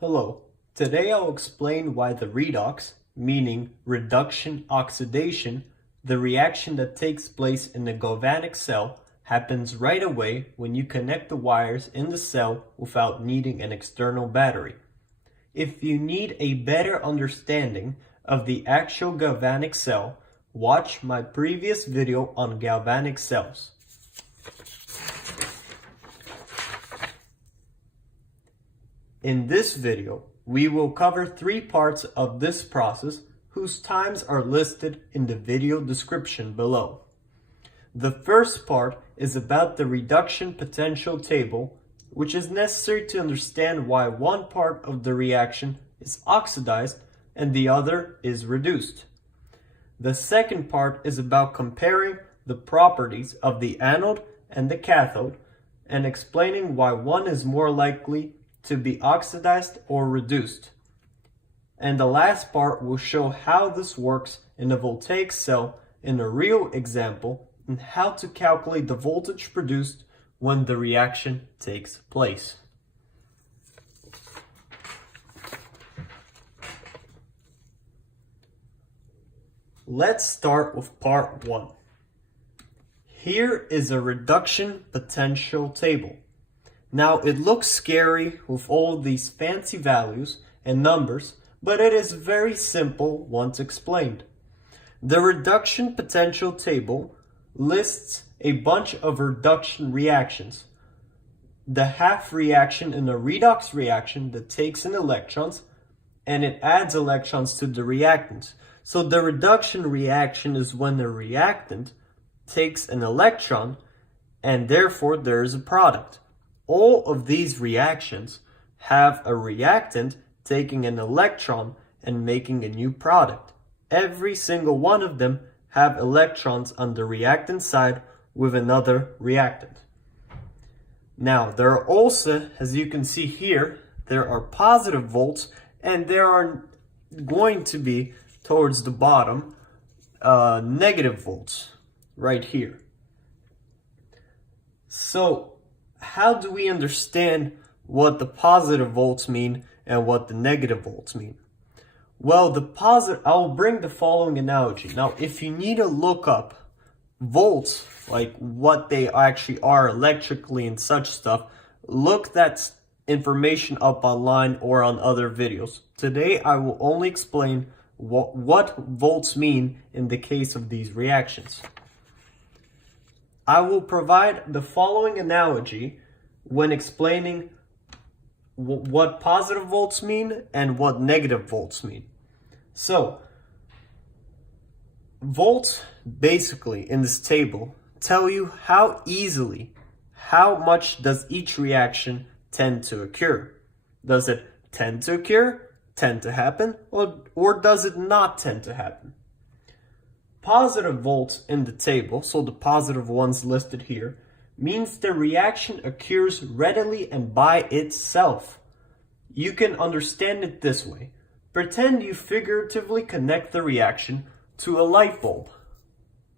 Hello, today I'll explain why the redox, meaning reduction-oxidation, the reaction that takes place in the galvanic cell, happens right away when you connect the wires in the cell without needing an external battery. If you need a better understanding of the actual galvanic cell, watch my previous video on galvanic cells. In this video, we will cover 3 parts of this process whose times are listed in the video description below. The first part is about the reduction potential table, which is necessary to understand why one part of the reaction is oxidized and the other is reduced. The second part is about comparing the properties of the anode and the cathode and explaining why one is more likely to be oxidized or reduced. And the last part will show how this works in a voltaic cell in a real example and how to calculate the voltage produced when the reaction takes place. Let's start with part 1. Here is a reduction potential table. Now it looks scary with all these fancy values and numbers, but it is very simple once explained. The reduction potential table lists a bunch of reduction reactions. The half reaction in a redox reaction that takes in electrons and it adds electrons to the reactants. So the reduction reaction is when the reactant takes an electron and therefore there is a product. All of these reactions have a reactant taking an electron and making a new product. Every single one of them have electrons on the reactant side with another reactant. Now, there are also, as you can see here, there are positive volts and there are going to be, towards the bottom, negative volts right here. So, how do we understand what the positive volts mean and what the negative volts mean? Well, I'll bring the following analogy. Now, if you need to look up volts, like what they actually are electrically and such stuff, look that information up online or on other videos. Today, I will only explain what volts mean in the case of these reactions. I will provide the following analogy when explaining what positive volts mean and what negative volts mean. So, volts basically in this table tell you how much does each reaction tend to occur. Does it tend to occur, tend to happen, or does it not tend to happen? Positive volts in the table, so the positive ones listed here, means the reaction occurs readily and by itself. You can understand it this way. Pretend you figuratively connect the reaction to a light bulb,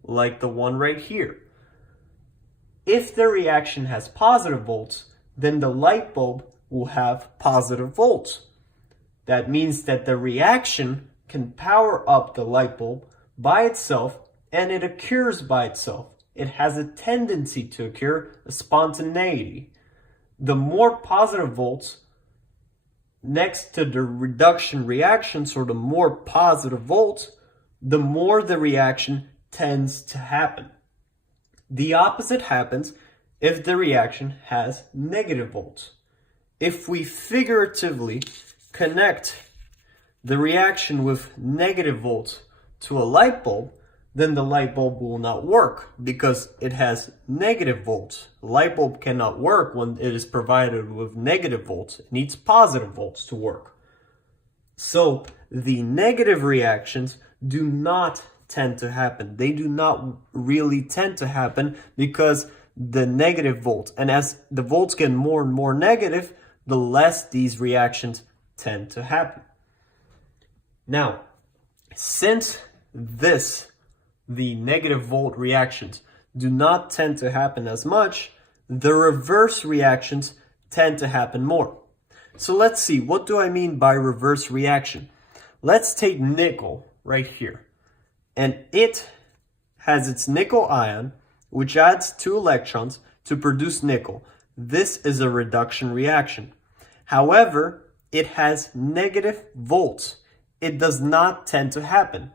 like the one right here. If the reaction has positive volts, then the light bulb will have positive volts. That means that the reaction can power up the light bulb by itself, and it occurs by itself. It has a tendency to occur, a spontaneity. The more positive volts next to the reduction reactions, or the more positive volts, the more the reaction tends to happen. The opposite happens if the reaction has negative volts. If we figuratively connect the reaction with negative volts to a light bulb, then the light bulb will not work because it has negative volts. The light bulb cannot work when it is provided with negative volts. It needs positive volts to work. So the negative reactions do not tend to happen. They do not really tend to happen because the negative volts, and as the volts get more and more negative, the less these reactions tend to happen. Now, since the negative volt reactions do not tend to happen as much, the reverse reactions tend to happen more. So let's see, what do I mean by reverse reaction? Let's take nickel right here. And it has its nickel ion, which adds 2 electrons to produce nickel. This is a reduction reaction. However, it has negative volts. It does not tend to happen.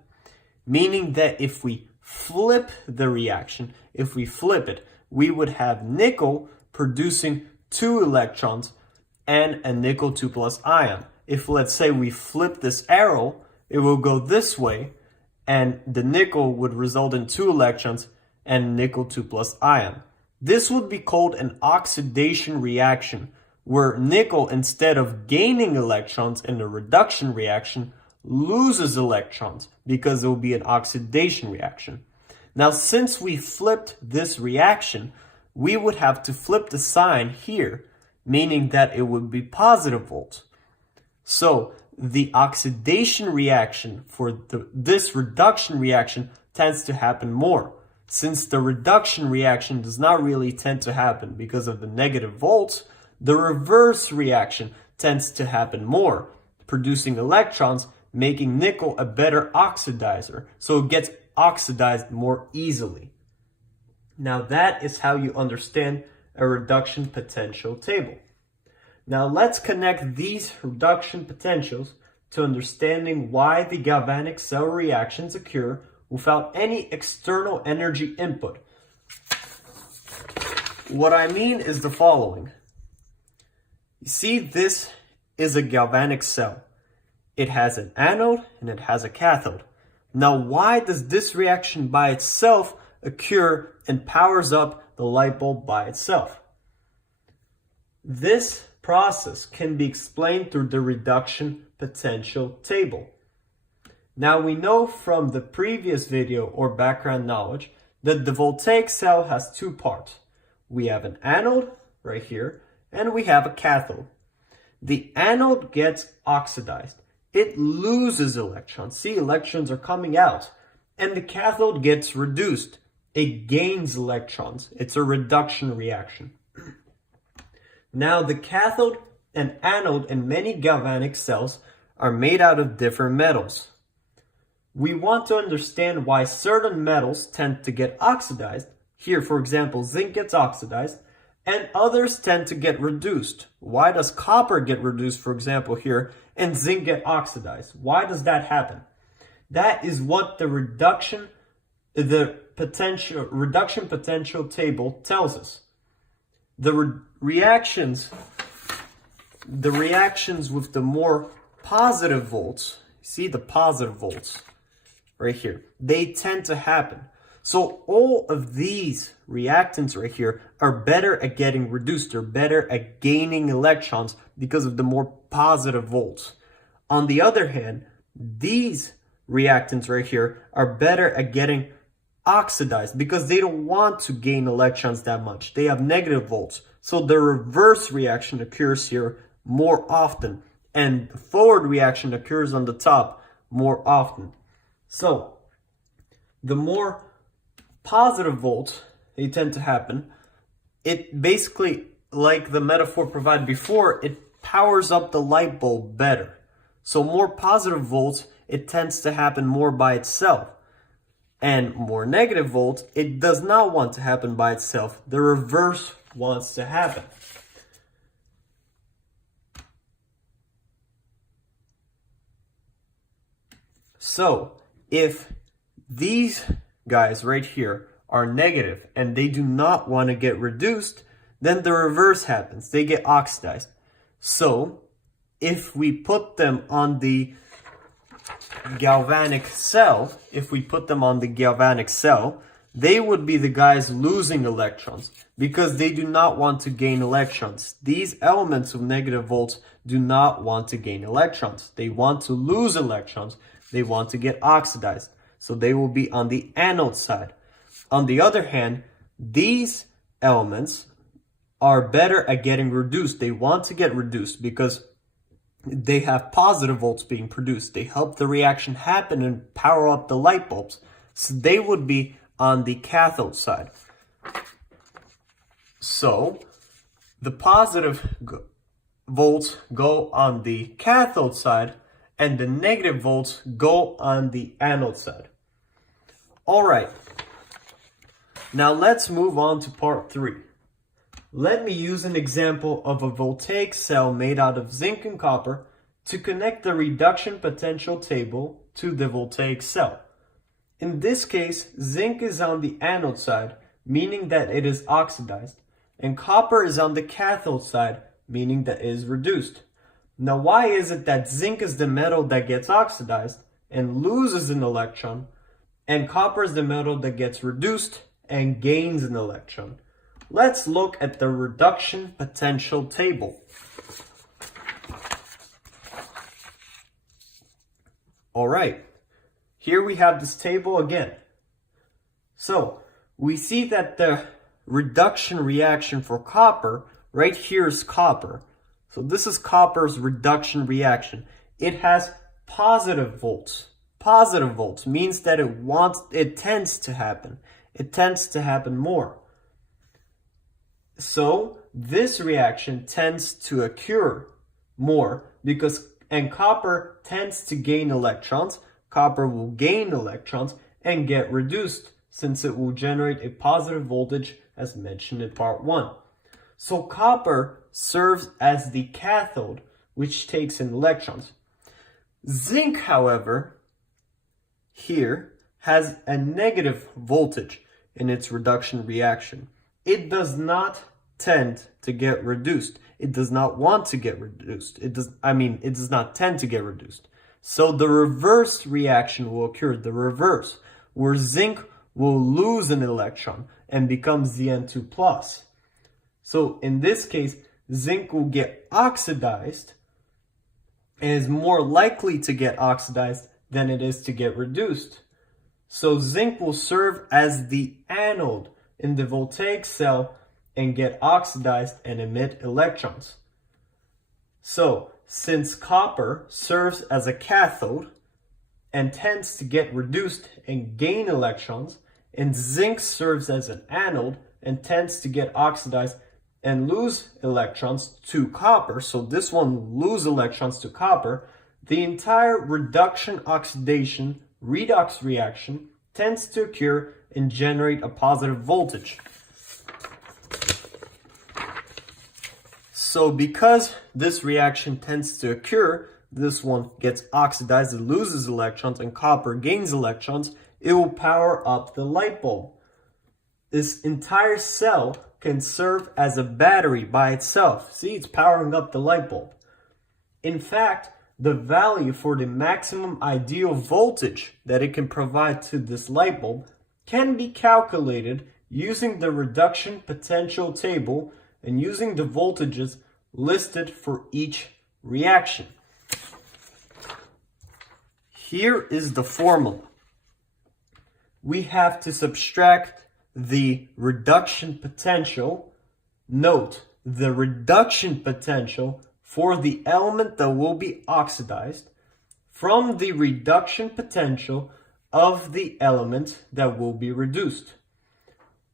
Meaning that if we flip the reaction, if we flip it, we would have nickel producing 2 electrons and a nickel 2 plus ion. If let's say we flip this arrow, it will go this way and the nickel would result in 2 electrons and nickel 2 plus ion. This would be called an oxidation reaction, where nickel, instead of gaining electrons in a reduction reaction, loses electrons because it will be an oxidation reaction. Now, since we flipped this reaction, we would have to flip the sign here, meaning that it would be positive volt. So the oxidation reaction for this reduction reaction tends to happen more. Since the reduction reaction does not really tend to happen because of the negative volts, the reverse reaction tends to happen more, producing electrons, making nickel a better oxidizer, so it gets oxidized more easily. Now that is how you understand a reduction potential table. Now let's connect these reduction potentials to understanding why the galvanic cell reactions occur without any external energy input. What I mean is the following. You see, this is a galvanic cell. It has an anode and it has a cathode. Now, why does this reaction by itself occur and powers up the light bulb by itself? This process can be explained through the reduction potential table. Now, we know from the previous video or background knowledge that the voltaic cell has 2 parts. We have an anode right here and we have a cathode. The anode gets oxidized. It loses electrons. See, electrons are coming out. And the cathode gets reduced. It gains electrons. It's a reduction reaction. Now, the cathode and anode in many galvanic cells are made out of different metals. We want to understand why certain metals tend to get oxidized. Here, for example, zinc gets oxidized, and others tend to get reduced. Why does copper get reduced, for example, here, and zinc get oxidized? Why does that happen? That is what the reduction potential table tells us. The reactions with the more positive volts, see the positive volts right here, they tend to happen. So all of these reactants right here are better at getting reduced. They're better at gaining electrons because of the more positive volts. On the other hand, these reactants right here are better at getting oxidized because they don't want to gain electrons that much. They have negative volts. So the reverse reaction occurs here more often, and the forward reaction occurs on the top more often. So the more positive volts, they tend to happen. It basically, like the metaphor provided before, it powers up the light bulb better. So more positive volts, it tends to happen more by itself. And more negative volts, it does not want to happen by itself. The reverse wants to happen. So if these guys right here are negative and they do not want to get reduced, then the reverse happens. They get oxidized. So if we put them on the galvanic cell, they would be the guys losing electrons because they do not want to gain electrons. These elements of negative volts do not want to gain electrons. They want to lose electrons. They want to get oxidized. So they will be on the anode side. On the other hand, these elements are better at getting reduced. They want to get reduced because they have positive volts being produced. They help the reaction happen and power up the light bulbs. So they would be on the cathode side. So the positive volts go on the cathode side and the negative volts go on the anode side. All right, now let's move on to part 3. Let me use an example of a voltaic cell made out of zinc and copper to connect the reduction potential table to the voltaic cell. In this case, zinc is on the anode side, meaning that it is oxidized, and copper is on the cathode side, meaning that it is reduced. Now, why is it that zinc is the metal that gets oxidized and loses an electron, and copper is the metal that gets reduced and gains an electron? Let's look at the reduction potential table. All right, here we have this table again. So we see that the reduction reaction for copper, right here is copper. So this is copper's reduction reaction. It has positive volts. Positive volts means that it tends to happen. It tends to happen more. So this reaction tends to occur more and copper tends to gain electrons. Copper will gain electrons and get reduced since it will generate a positive voltage as mentioned in part 1. So copper serves as the cathode, which takes in electrons. Zinc, however, here has a negative voltage in its reduction reaction. It does not tend to get reduced. It does not want to get reduced. It does not tend to get reduced. So the reverse reaction will occur, the reverse, where zinc will lose an electron and become Zn2+. So in this case, zinc will get oxidized and is more likely to get oxidized than it is to get reduced. So zinc will serve as the anode in the voltaic cell and get oxidized and emit electrons. So since copper serves as a cathode and tends to get reduced and gain electrons, and zinc serves as an anode and tends to get oxidized and lose electrons to copper, so this one will lose electrons to copper, the entire reduction oxidation redox reaction tends to occur and generate a positive voltage. So because this reaction tends to occur, this one gets oxidized, it loses electrons, and copper gains electrons, it will power up the light bulb. This entire cell can serve as a battery by itself. See, it's powering up the light bulb. In fact, the value for the maximum ideal voltage that it can provide to this light bulb can be calculated using the reduction potential table and using the voltages listed for each reaction. Here is the formula. We have to subtract the reduction potential. Note, the reduction potential for the element that will be oxidized from the reduction potential of the element that will be reduced.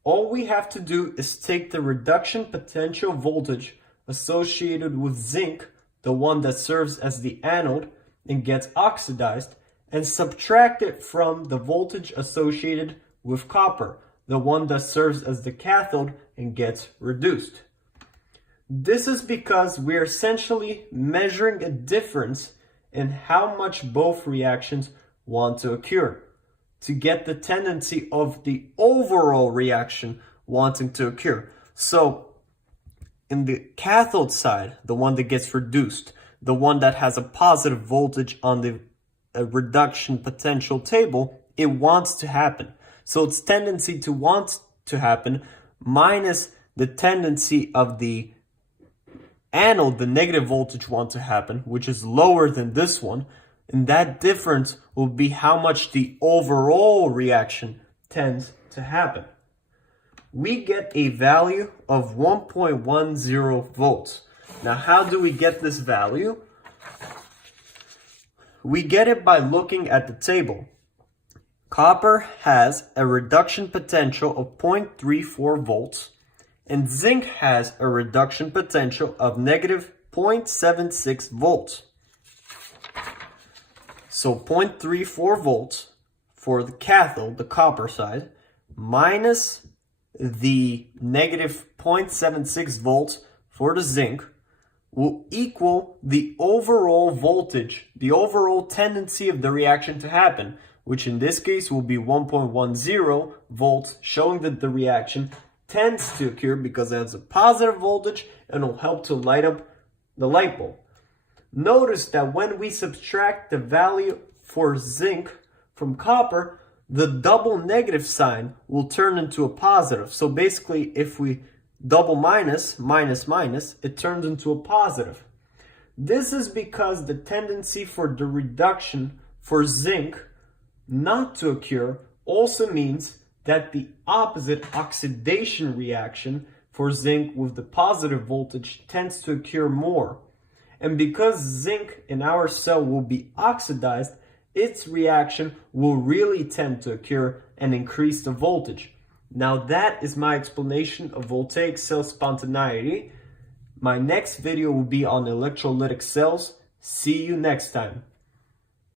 All we have to do is take the reduction potential voltage associated with zinc, the one that serves as the anode and gets oxidized, and subtract it from the voltage associated with copper, the one that serves as the cathode and gets reduced. This is because we're essentially measuring a difference in how much both reactions want to occur to get the tendency of the overall reaction wanting to occur. So in the cathode side, the one that gets reduced, the one that has a positive voltage on the reduction potential table, it wants to happen. So its tendency to want to happen minus the tendency of the anode, the negative voltage want to happen, which is lower than this one, and that difference will be how much the overall reaction tends to happen. We get a value of 1.10 volts. Now, how do we get this value? We get it by looking at the table. Copper has a reduction potential of 0.34 volts, and zinc has a reduction potential of negative 0.76 volts. So 0.34 volts for the cathode, the copper side, minus the negative 0.76 volts for the zinc will equal the overall voltage, the overall tendency of the reaction to happen, which in this case will be 1.10 volts, showing that the reaction tends to occur because it has a positive voltage and will help to light up the light bulb. Notice that when we subtract the value for zinc from copper, the double negative sign will turn into a positive. So basically, if we double minus, minus, minus, it turns into a positive. This is because the tendency for the reduction for zinc not to occur also means that the opposite oxidation reaction for zinc with the positive voltage tends to occur more. And because zinc in our cell will be oxidized, its reaction will really tend to occur and increase the voltage. Now that is my explanation of voltaic cell spontaneity. My next video will be on electrolytic cells. See you next time.